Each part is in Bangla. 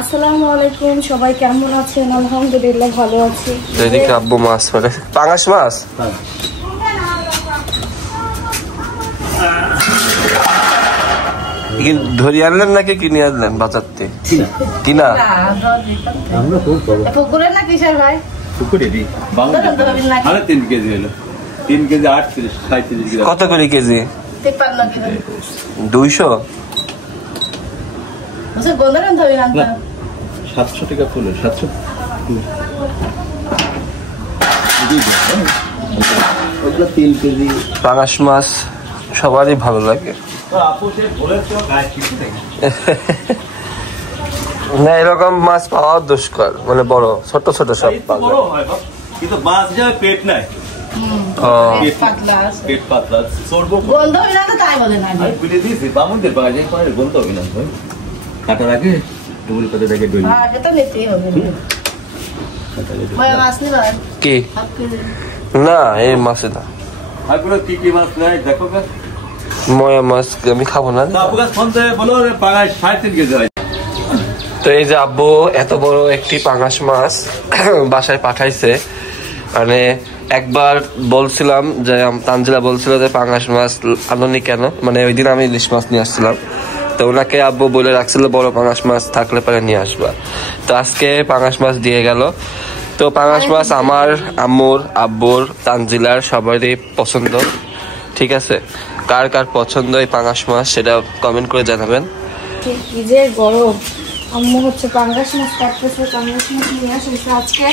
আসসালামু আলাইকুম, সবাই কেমন আছেন? আলহামদুলিল্লাহ ভালো আছি। এদিকে আব্বু মাছ মানে পাঙাশ মাছ। ধরি আনলেন নাকি কিনে আনলেন বাজার থেকে? কিনা পুকুরে না কিসের ভাই? পুকুরে 3 কেজি হলো। 3 কেজি 38 37 গ্রাম। কত করে কেজি? 53 কিলো। 200। আচ্ছা গোন্দরান ধরে আনতে 700 টাকা ফুল 700। ওগুলো 3 কেজি পাঙাশ মাছ সবারই ভালো লাগে। না এরকম মাছ পাওয়া দুষ্কর, মানে বড় ছোট ছোট সব কিন্তু মাছ যায় পেট নাই। পেট পাতলা সরবো গন্ধ হয় না তো তাই বলে না। আমি বলে দিয়েছি বামুনদের বাজারে পরে গন্ধ হবে না ভাই। কাটার আগে ডুবুল করে দেখে ডুবুল। হ্যাঁ এটা নিতেই হবে। মাছ নিবা কি? না এই মাছ না। আর কোনো কি মাছ নাই দেখো কা। ময়া মাছ আমি খাবো না। আপনার ফোন থেকে বলো পাঙাশ 3.5 কেজি হয়। তো এই যে আব্বু এত বড় একটি পাঙাশ মাছ বাসায় পাঠাইছে। মানে একবার বলছিলাম যে তানজিলা বলছিল যে পাঙাশ মাছ আননি কেন, মানে ওই দিন আমি ইলিশ মাছ নিয়ে আসছিলাম, তো ওনাকে আব্বু বলে রাখছিল বড় পাঙাশ মাছ থাকলে পরে নিয়ে আসবা। তো আজকে পাঙাশ মাছ দিয়ে গেল। তো পাঙাশ মাছ আমার আম্মুর আব্বুর তানজিলার সবারই পছন্দ। ঠিক আছে, কার কার পছন্দ এই পাঙাশ মাছ সেটা কমেন্ট করে জানাবেন। কি যে গরম, আম্মু হচ্ছে পাঙ্গাস মাছ কাটতেছে, পাঙ্গাস মাছ নিয়ে আসছে আজকে।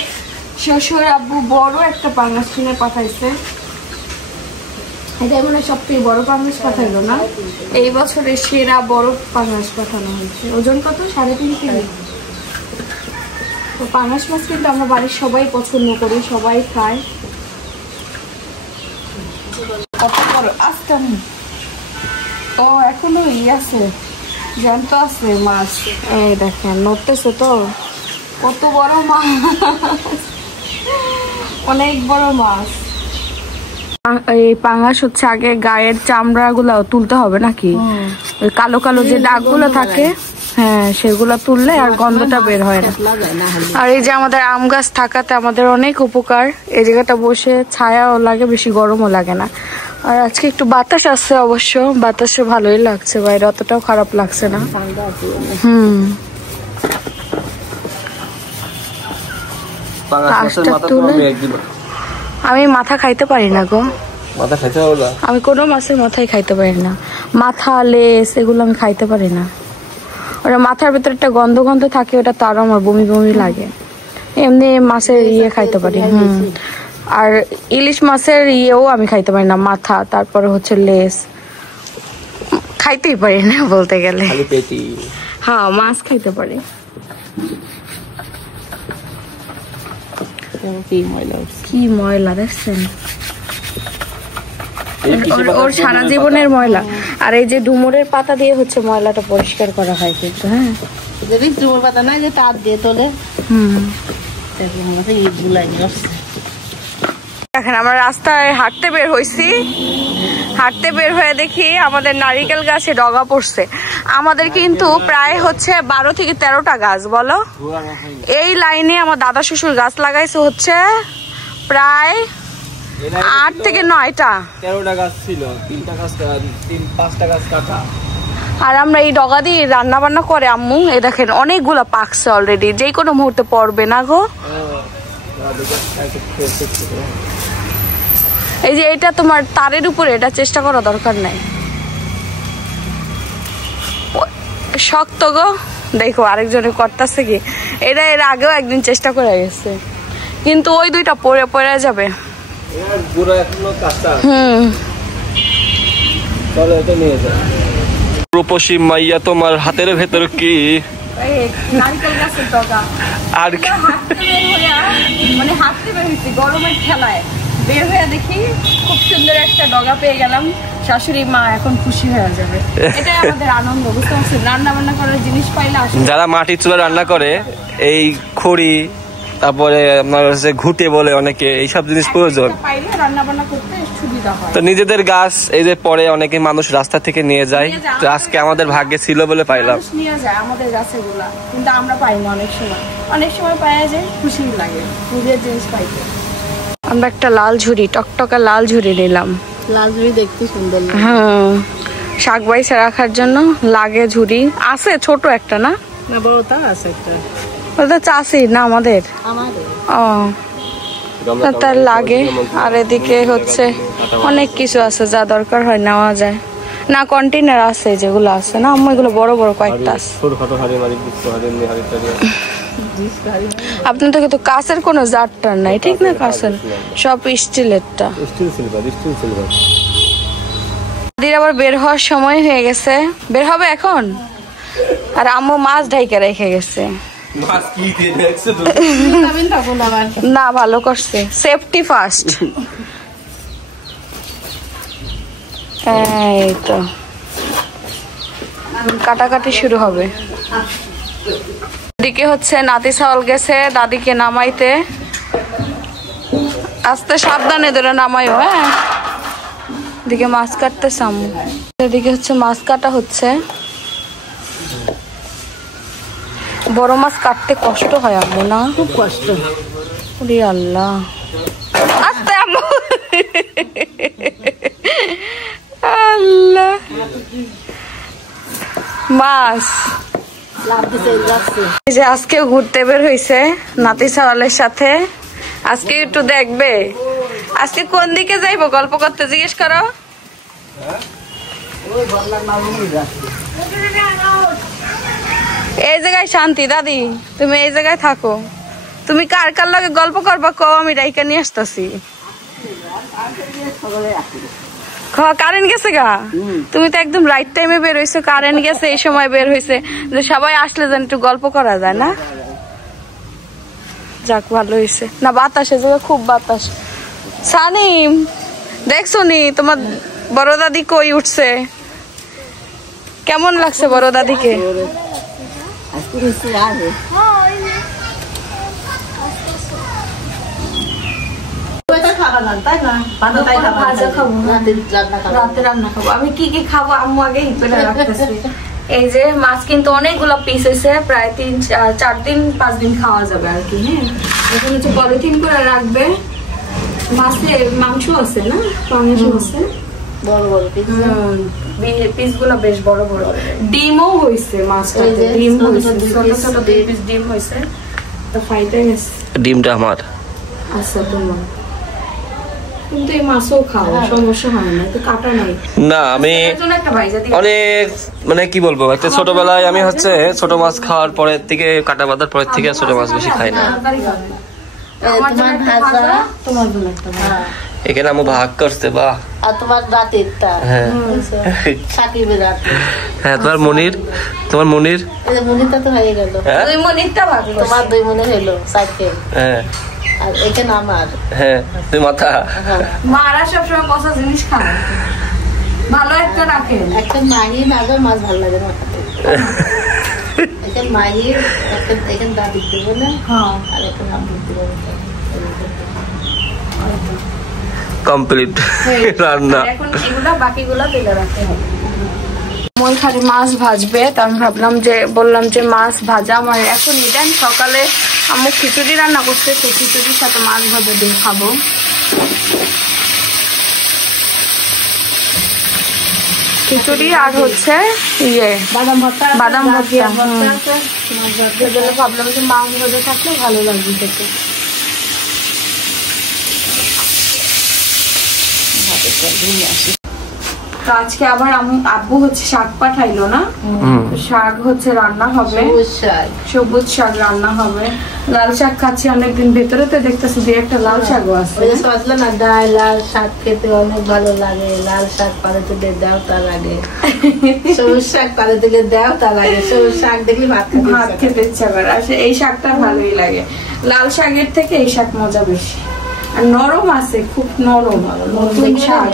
শ্বশুর আব্বু বড় একটা পাঙ্গাস কিনে পাঠাইছে। এটা মানে সবথেকে বড় পাঙ্গাস পাঠাইলো না, এই বছরের সেরা বড় পাঙ্গাস পাঠানো হয়েছে। ওজন কত? 3.5 কেজি। তো পাঙ্গাস মাছ কিন্তু আমরা বাড়ির সবাই পছন্দ করি, সবাই খায়। কত বড় আস্তে ও এখনো আছে, জ্যান্ত আছে মাছ। এই দেখেন নড়তেছে তো, কত বড় মাছ, অনেক বড় মাছ। এই পাঙ্গাস হচ্ছে আগে গায়ের চামড়া গুলা তুলতে হবে নাকি, ওই কালো কালো যে দাগ গুলো থাকে, হ্যাঁ সেগুলা তুললে আর গন্ধটা বের হয় না। আর এই যে আমাদের আম গাছ থাকাতে আমাদের অনেক উপকার। এই জায়গাটা বসে ছায়াও লাগে, বেশি গরমও লাগে না। আর আজকে একটু বাতাস আসছে, অবশ্য বাতাসে ভালোই লাগছে, বাইরে অতটাও খারাপ লাগছে না। আমি মাথা খাইতে পারি না গো, মাথা খাইতে পারো না? আমি কোনো মাছের মাথাই খাইতে পারি না, মাথা লেস এগুলো আমি খাইতে পারি না। ওটা মাথার ভেতরে একটা গন্ধ গন্ধ থাকে, ওটা তারও আমার বমি বমি লাগে। এমনি মাছের ইয়ে খাইতে পারি। আর ইলিশ মাছের ইয়েও আমি খাইতে পারি না, মাথা তারপরে হচ্ছে লেস খাইতেই পারি না বলতে গেলে। হ্যাঁ মাছ খাইতে পারি। কি ময়লা দেখছেন, ওর সারা জীবনের ময়লা। আর এই যে ডুমুরের পাতা দিয়ে হচ্ছে ময়লাটা পরিষ্কার করা হয় কিন্তু। হ্যাঁ যদি ডুমুর পাতা না যে তার দিয়ে তোলে। দেখেন আমরা রাস্তায় হাঁটতে বের হয়েছি, হাঁটতে বের হয়ে দেখি আমাদের নারিকেল গাছে ডগা পড়ছে। আমাদের কিন্তু প্রায় হচ্ছে 12 থেকে 13টা গাছ, বলো এই লাইনে আমার দাদা শ্বশুর গাছ লাগাইছে হচ্ছে প্রায় 8 থেকে 9টা। 13টা গাছ ছিল, 3টা গাছ 5টা গাছ কাটা। আর আমরা এই ডগা দিয়ে রান্না বান্না করে আম্মু। এই দেখেন অনেকগুলা পাকছে অলরেডি, যে কোনো মুহূর্তে পড়বে না গো। এই যে এটা তোমার তারের উপরে, এটা চেষ্টা করা দরকার নাই, শক্ত গো। দেখো আরেকজনে করতেছে কি, এটা এর আগেও একদিন চেষ্টা করে গেছে, কিন্তু ওই দুইটা পড়ে যাবে। রূপসী মাইয়া তোমার হাতের ভেতর কি? আর মানে হাঁটতে বের হয়েছি গরমের খেলায়, বের হয়ে দেখি খুব সুন্দর একটা ডগা পেয়ে গেলাম। শাশুড়ি মা এখন খুশি হয়ে যাবে, এটাই আমাদের আনন্দ, বুঝতে পারছেন? রান্না বান্না করার জিনিস পাইলে, যারা মাটির চুলা রান্না করে এই খড়ি তারপরে আপনার হচ্ছে ঘুটে বলে অনেকে, এইসব জিনিস প্রয়োজন। তো নিজেদের গাছ এই যে পরে অনেকে মানুষ রাস্তা থেকে নিয়ে যায়, তো আজকে আমাদের ভাগ্যে ছিল বলে পাইলাম। নিয়ে যায় আমাদের গাছেগুলা, কিন্তু আমরা পাই না অনেক সময় পাওয়া যায়, খুশি লাগে নিজের জিনিস পাইতে। আমরা একটা লাল ঝুড়ি, টকটকা লাল ঝুড়ি নিলাম। লাল ঝুড়ি দেখতে সুন্দর লাগে। হ্যাঁ, শাক বাইসে রাখার জন্য লাগে ঝুড়ি আছে, ছোট একটা না? না, বড়টা আছে একটা। ওটা চাষি না আমাদের? ও, তার লাগে। আর এদিকে হচ্ছে অনেক কিছু আছে যা দরকার হয় নেওয়া যায় না। কন্টেনার আছে যেগুলো আছে না আম্মু, এগুলো বড় বড় কয়েকটা আছে। আপনার তো কিন্তু কাছের কোনো জারটার নাই, ঠিক না? কাছের সব স্টিলেরটা। আবার বের হওয়ার সময় হয়ে গেছে, বের হবে এখন। আর আম্মু মাছ ঢাইকে রেখে গেছে। না, ভালো করছে, সেফটি ফার্স্ট। এই তো কাটাকাটি শুরু হবে। এদিকে হচ্ছে নাতি সাওয়াল গেছে দাদিকে নামাইতে। আস্তে সাবধানে ধরে নামাইও। হ্যাঁ, এদিকে মাছ কাটতেছে আম্মু। এদিকে হচ্ছে মাছ কাটা হচ্ছে। বড় মাছ কাটতে কষ্ট হয় আম্মু, না? খুব কষ্ট। ওরে আল্লাহ, আস্তে আম্মু। আল্লাহ, মাছ এই যে আজকেও ঘুরতে বের হইছে নাতি সাওয়ালের সাথে। আজকে একটু দেখবে আজকে কোন দিকে যাইবো, গল্প করতে জিজ্ঞেস করো। এই জায়গায় শান্তি দাদি, তুমি এই জায়গায় থাকো। তুমি কার কার লগে গল্প করবা কও, আমি রাইকা নিয়ে আসতেছি। কারেন্ট গেছে গা? তুমি তো একদম রাইট টাইমে বের হইছো, কারেন্ট গেছে এই সময় বের হইছে, যে সবাই আসলে যেন একটু গল্প করা যায় না? যাক, ভালো হইছে। না বাতাসে যে খুব বাতাস। সানিম, দেখছো নি তোমার বড় দাদি কই উঠছে? কেমন লাগছে বড় দাদিকে? আমি কি কি খাবো আম্মু আগে হিপেটা রাখতেছি। এই যে মাছ কিন্তু অনেকগুলো পিস হয়েছে, প্রায় 3-4 দিন 5 দিন খাওয়া যাবে আর কি। হ্যাঁ, এখন হচ্ছে পলিথিন করে রাখবে। মাছে মাংস আছে না, পাঙ্গাস আছে, বড় বড় পিস গুলো বেশ বড় বড়। ডিমও হয়েছে মাছটাতে, ডিম হয়েছে, ছোট ছোট পিস ডিম হয়েছে। তো ফাইটাই গেছে। ডিমটা আমার। আচ্ছা, তোমার কিন্তু এই মাছও খাও, সমস্যা হয় না, তো কাটা নাই না। আমি অনেক মানে কি বলবো, একটা ছোটবেলায় আমি হচ্ছে ছোট মাছ খাওয়ার পরের থেকে, কাটা বাঁধার পরের থেকে ছোট মাছ বেশি খাই না। এখানে আমি ভাগ করতে বা তোমার রাতেরটা। হ্যাঁ, সাকিবের রাতে। হ্যাঁ, তোমার মনির মনিরটা তো হয়ে গেল। দুই মনিরটা ভাগ, তোমার 2 মনির হলো সাইকেল। হ্যাঁ, আর এখানে আমার। হ্যাঁ, তুই মাথা। মারা সবসময় কষা জিনিস খায়, ভালো একটা রাখে। একটা মাহি নাগর মাছ ভালো লাগে মাথাতে। এখানে মাহি, এখানে দাদি দেবো না। আর এখানে আমি দেবো। কমপ্লিট রান্না। এখন এগুলা বাকিগুলা তেলে রাখতে হবে। মই খালি মাছ ভাজবে, তো আমি ভাবলাম যে বললাম যে মাছ ভাজা আমার এখন দেন। সকালে আম্মু খিচুড়ি রান্না করতে, তো খিচুড়ির সাথে মাছ ভাজা দিয়ে খাবো। খিচুড়ি আর হচ্ছে বাদাম ভর্তা। ভাবলাম যে মাছ ভাজা থাকলে ভালো লাগবে খেতে। তো আজকে আবার আব্বু হচ্ছে শাক পাঠাইলো না, শাক হচ্ছে রান্না হবে, সবুজ শাক রান্না হবে। লাল শাক খাচ্ছি অনেকদিন, ভেতরে তো দেখতেছি যে একটা লাল শাকও আছে। না, ডাল লাল শাক খেতে অনেক ভালো লাগে। লাল শাক পালে থেকে দেও তা লাগে, সবুজ শাক পালে থেকে দেও তা লাগে। সবুজ শাক দেখলে ভাত খেতে ইচ্ছা করে। আর এই শাকটা ভালোই লাগে, লাল শাকের থেকে এই শাক মজা বেশি। আর নরম আছে, খুব নরম, নতুন শাক।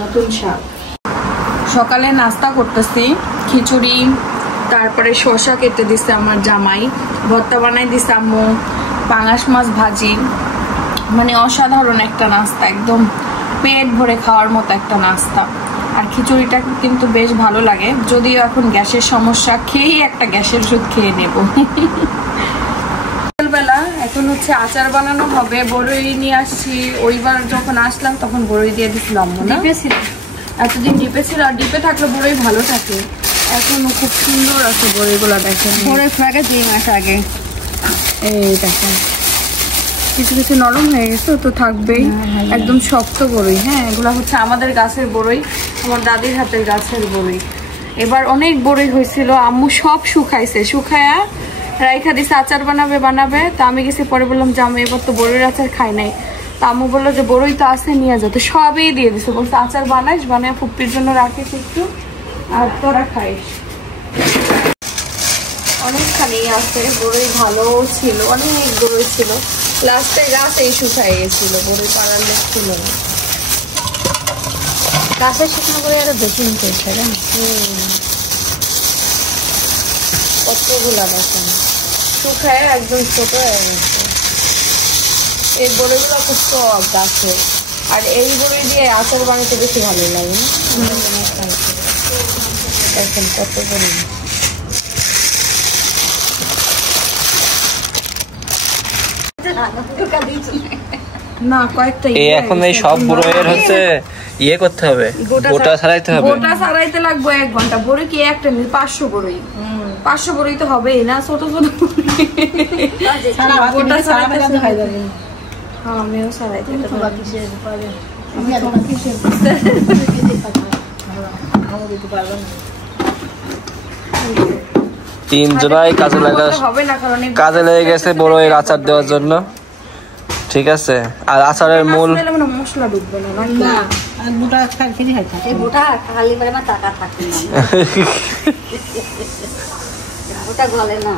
নতুন শাক। সকালে নাস্তা করতেছি, খিচুড়ি, তারপরে শসা কেটে দিছে আমার জামাই, ভর্তা বানাই দিছে আম্মু, পাঙাশ মাছ ভাজি, মানে অসাধারণ একটা নাস্তা, একদম পেট ভরে খাওয়ার মতো একটা নাস্তা। আর খিচুড়িটা কিন্তু বেশ ভালো লাগে, যদিও এখন গ্যাসের সমস্যা, খেয়েই একটা গ্যাসের ওষুধ খেয়ে নেব। বেলা এখন হচ্ছে আচার বানানো হবে। বড়ই নিয়ে আসছি, ওইবার যখন আসলাম তখন বড়ই দিয়ে দিছিলাম না, এতদিন ডিপে ছিল। আর ডিপে থাকলে বড়ই ভালো থাকে, এখনো খুব সুন্দর আছে বড়িগুলো। দেখেন বড়ই ফ্রাগে 2 মাস আগে, এই দেখেন কিছু কিছু নরম হয়ে গেছে, তো থাকবেই। একদম শক্ত বড়ই। হ্যাঁ, এগুলা হচ্ছে আমাদের গাছের বড়ই, আমার দাদির হাতের গাছের বড়ই। এবার অনেক বড়ই হয়েছিল, আম্মু সব শুকাইছে, শুকায়া রাইখা দিছে আচার বানাবে। তা আমি গেছি, পরে বললাম যে আমি এবার তো বড়ির আচার খাই নাই। তা আম্মু বললো যে বড়ই তো আছে, নিয়ে যা। তো সবই দিয়ে দিছে, বলছে আচার বানাইস, বানায় ফুপ্পির জন্য রাখিস একটু, আর তোরা খাইস। অনেকখানি আছে বড়ই, ভালো ছিল, অনেক বড়ই ছিল। লাস্টে গাছেই শুকাই গেছিল, বড়ই পাড়ার লোক ছিল না। গাছে শুকনো করে আরো বেশি নিতে কতগুলা দেখেন শুকায় একদম ছোট হয়ে গেছে। এই বড়িগুলো খুব টক গাছে, আর এই বড়ি দিয়ে আচার বানাতে বেশি ভালো লাগে না? দেখেন কত বড়ি। না কয়েকটা এখন এই সব বড়ইয়ের হচ্ছে ইয়ে করতে হবে, গোটা ছাড়াইতে হবে। গোটা ছাড়াইতে লাগবে 1 ঘন্টা। বড়ি কি একটা 500 বড়ি, 500 বড়ি তো হবেই না, ছোট ছোট গোটা ছাড়াইতে হয় যাবে। হ্যাঁ, আমিও ছাড়াইতে তিনজনাই কাজে লেগে গেছে বড়ইয়ের আচার দেওয়ার জন্য। ঠিক আছে, আর আচারের মূল মশলা ঢুকবে না,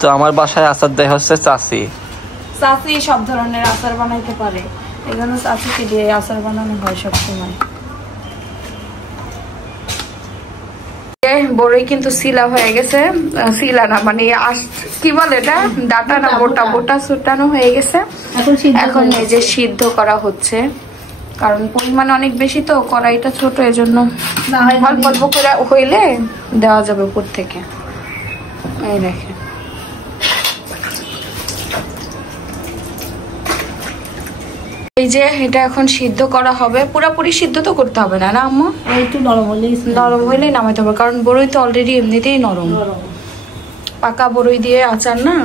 তো আমার বাসায় আচার দেয় হচ্ছে চাচি। চাচি সব ধরনের আচার বানাইতে পারে, এই জন্য চাচিকে দিয়ে আচার বানানো হয় সবসময়। বড়ই কিন্তু শিলা হয়ে গেছে, শিলা না মানে কি বলে এটা, ডাটা না বোটা সুটানো হয়ে গেছে। এখন এই যে সিদ্ধ করা হচ্ছে, কারণ পরিমাণ অনেক বেশি তো, কড়াইটা ছোট, এজন্য অল্প অল্প করে হইলে দেওয়া যাবে উপর থেকে। এই দেখেন এই যে এটা এখন সিদ্ধ করা হবে। পুরোপুরি সিদ্ধ তো করতে হবে না, না আম্মু? একটু নরম হইলেই নামাইতে হবে, কারণ বড়ই তো অলরেডি এমনিতেই নরম, পাকা বড়ই দিয়ে আচার না।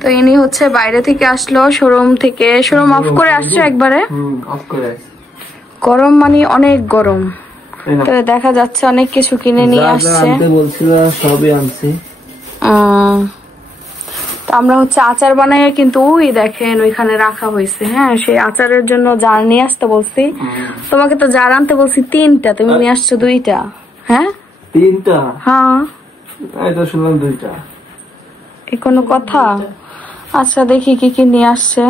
তো ইনি হচ্ছে বাইরে থেকে আসলো, শোরুম থেকে। শোরুম অফ করে আসছে একবারে, গরম মানে অনেক গরম। তো দেখা যাচ্ছে অনেক কিছু কিনে নিয়ে আসছে, সবই আনছি। আমরা হচ্ছে আচার বানাই, কিন্তু ওই দেখেন ওইখানে রাখা হয়েছে। হ্যাঁ, সেই আচারের জন্য জার নিয়ে আসতে বলছি। তোমাকে তো জার আনতে বলছি 3টা, তুমি নিয়ে আসছো 2টা। হ্যাঁ 3টা? হ্যাঁ, এই তো শুনলাম 2টা। এই কোনো কথা? আচ্ছা দেখি কি কি নিয়ে আসছে,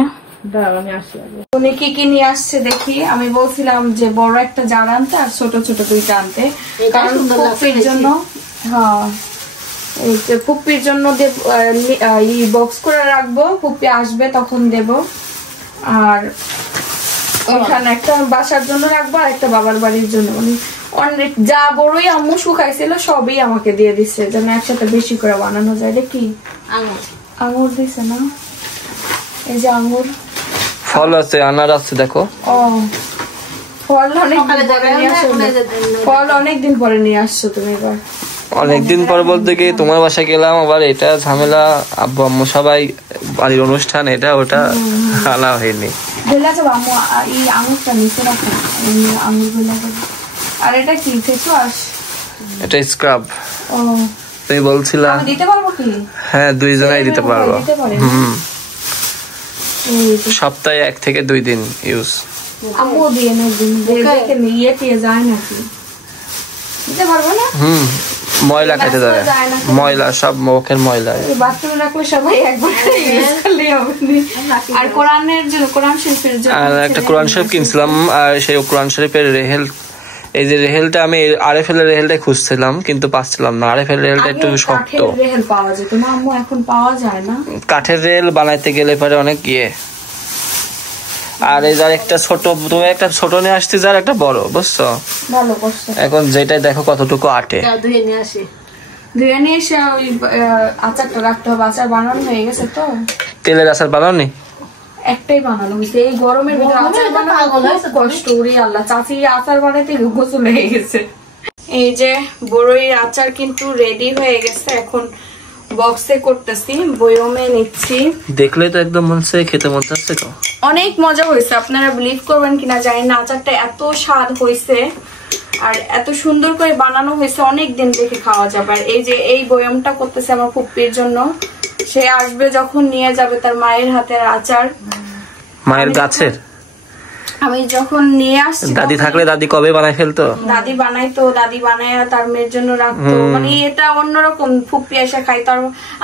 উনি কি কি নিয়ে আসছে দেখি। আমি বলছিলাম যে বড় একটা জার আনতে আর ছোট ছোট 2টা আনতে, কারণ ফুপির জন্য। হ্যাঁ, এই যে ফুপির জন্য বক্স করে রাখবো, ফুপি আসবে তখন দেব। আর ওইখানে একটা বাসার জন্য রাখবো, আর একটা বাবার বাড়ির জন্য। মানে অনেক যা বড়ই আম্মু শুকাইছিল সবই আমাকে দিয়ে দিচ্ছে, যেন একসাথে বেশি করে বানানো যায়। দেখি আঙুর দিছে না, এই যে আঙুর, ফল আছে, আনার আছে, দেখো। ও ফল অনেকদিন পরে নিয়ে আসছো তুমি। এবার অনেকদিন পর বলতে কি তোমার বাসায় গেলাম, আবার এটা ঝামেলা, আব্বু আম্মু সবাই বাড়ির অনুষ্ঠান, এটা ওটা আনা হয়নি। আঙুরটা নিচে রাখো, আঙুর গুলা। আর এটা কি ফেস ওয়াশ? এটা স্ক্রাব। ও তুমি বলছিলা দিতে পারবো কি? হ্যাঁ, 2 জনাই দিতে পারবো। সপ্তাহে 1 থেকে 2 দিন ইউজ। আম্মু দিয়ে দেখে নিয়ে টিয়ে যায় নাকি? দিতে পারবো না? ময়লা খাইতে দেয়, ময়লা সব মুখের ময়লা। বাথরুমে রাখলে সবাই একবার ইউজ করলে হবে। আর কোরআনের জন্য, কোরআন শরীফের জন্য আর একটা কোরআন শরীফ কিনছিলাম, আর সেই কোরআন শরীফের রেহেল এই যে রেহেলটা আমি RFL এর রেহেলটা খুঁজছিলাম কিন্তু পাচ্ছিলাম না। RFL রেহেলটা একটু শক্ত। রেহেল পাওয়া যেত না আম্মু, এখন পাওয়া যায় না। কাঠের রেল বানাইতে গেলে পরে অনেক ইয়ে। আর এই যার একটা ছোট, তুমি একটা ছোট নিয়ে আসছি, যার একটা বড়, বুঝছো? ভালো করছো। এখন যেটাই দেখো কতটুকু আটে। ধুয়ে নিয়ে আসি। ধুয়ে নিয়ে এসে ওই আচারটা রাখতে হবে। আচার বানানো হয়ে গেছে তো? তেলের আচার বানাওনি? একটাই বানানো হয়েছে। এই গরমের ভিতরে আচার বানানো খুব কষ্ট। ওরে আল্লাহ, চাচি আচার বানাইতে গোসল হয়ে গেছে। এই যে বড়ইয়ের আচার কিন্তু রেডি হয়ে গেছে। এখন বক্সে করতেছি, বয়মে নিচ্ছি। দেখলে তো একদম মন চাই, খেতে মন চাচ্ছে তো। অনেক মজা হয়েছে, আপনারা বিলিভ করবেন কিনা জানি না। আচারটা এত স্বাদ হয়েছে আর এত সুন্দর করে বানানো হয়েছে, অনেক দিন দেখে খাওয়া যাবে। আর এই যে এই বয়মটা করতেছে আমার ফুপ্পির জন্য। সে আসবে যখন নিয়ে যাবে তার মায়ের হাতের আচার, মায়ের গাছের। আমি যখন নিয়ে আসছি, দাদি থাকলে দাদি কবে বানাই ফেলতো। দাদি বানাইতো, দাদি বানায় তার মেয়ের জন্য রাখতো। মানে এটা অন্যরকম। ফুপ্পি এসে খাইতো।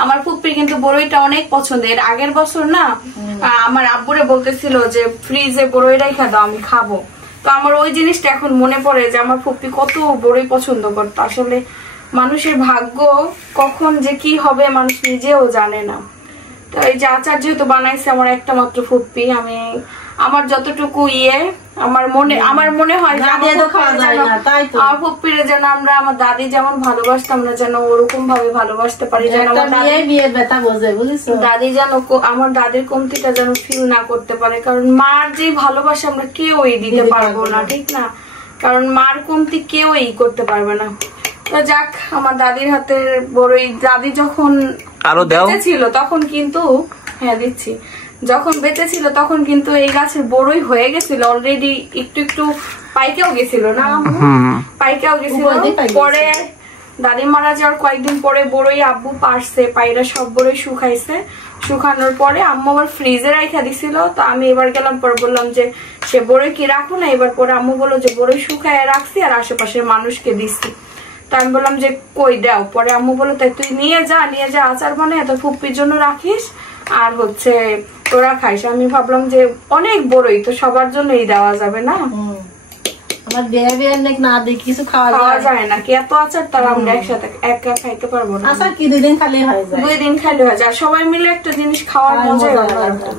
আমার ফুপ্পির কিন্তু বড়ইটা অনেক পছন্দের। আগের বছর না আমার আব্বুরে বলতেছিল যে ফ্রিজে বড়ই রাখা দাও, আমি খাবো। তো আমার ওই জিনিসটা এখন মনে পড়ে যে আমার ফুপ্পি কত বড়ই পছন্দ করতো। আসলে মানুষের ভাগ্য কখন যে কি হবে মানুষ নিজেও জানে না। তো এই যে আচার যেহেতু বানাইছে আমার একটা মাত্র ফুপ্পি, আমি আমার যতটুকু আমার মনে হয় আমার ফুপ্পিরে যেন আমরা আমার দাদি যেমন ভালোবাসতাম না, যেন ওরকম ভাবে ভালোবাসতে পারি। যেন দাদি যেন আমার দাদির কমতিটা যেন ফিল না করতে পারে। কারণ মার যে ভালোবাসা আমরা কেউই দিতে পারবো না, ঠিক না? কারণ মার কমতি কেউই করতে পারবে না। তো যাক, আমার দাদির হাতের বড়ই, দাদি যখন আরো বেঁচে ছিল তখন কিন্তু, হ্যাঁ দিচ্ছি, যখন বেঁচে ছিল তখন কিন্তু এই গাছের বড়ই হয়ে গেছিল অলরেডি, একটু একটু পাইকেও গেছিল না, পাইকেও গেছিল। পরে দাদি মারা যাওয়ার কয়েকদিন পরে বড়ই আব্বু পারছে, পাইরা সব বড়ই শুকাইছে। শুকানোর পরে আম্মু আবার ফ্রিজে রাখা দিছিল। তো আমি এবার গেলাম, পরে বললাম যে সে বড়ই কি রাখো না। এবার পরে আম্মু বললো যে বড়ই শুকায় রাখছি আর আশেপাশের মানুষকে দিচ্ছি। তো আমি বললাম যে কই দাও। পরে আম্মু বললো তাই তুই নিয়ে যা আচার বানায় তোর ফুপ্পির জন্য রাখিস আর তোরা খাইস। আমি ভাবলাম যে অনেক বড়ই তো সবার জন্যই দেওয়া যাবে না, আমার বিয়ে না দিয়ে কিছু খাওয়া যায় না। কি এত আচার তারা আমরা একসাথে একা খাইতে পারবো না। আচার কি 2 দিন খালি হয়ে যায়, 2 দিন খালি হয়ে যায়। সবাই মিলে একটা জিনিস খাওয়ার মজাই অন্যরকম।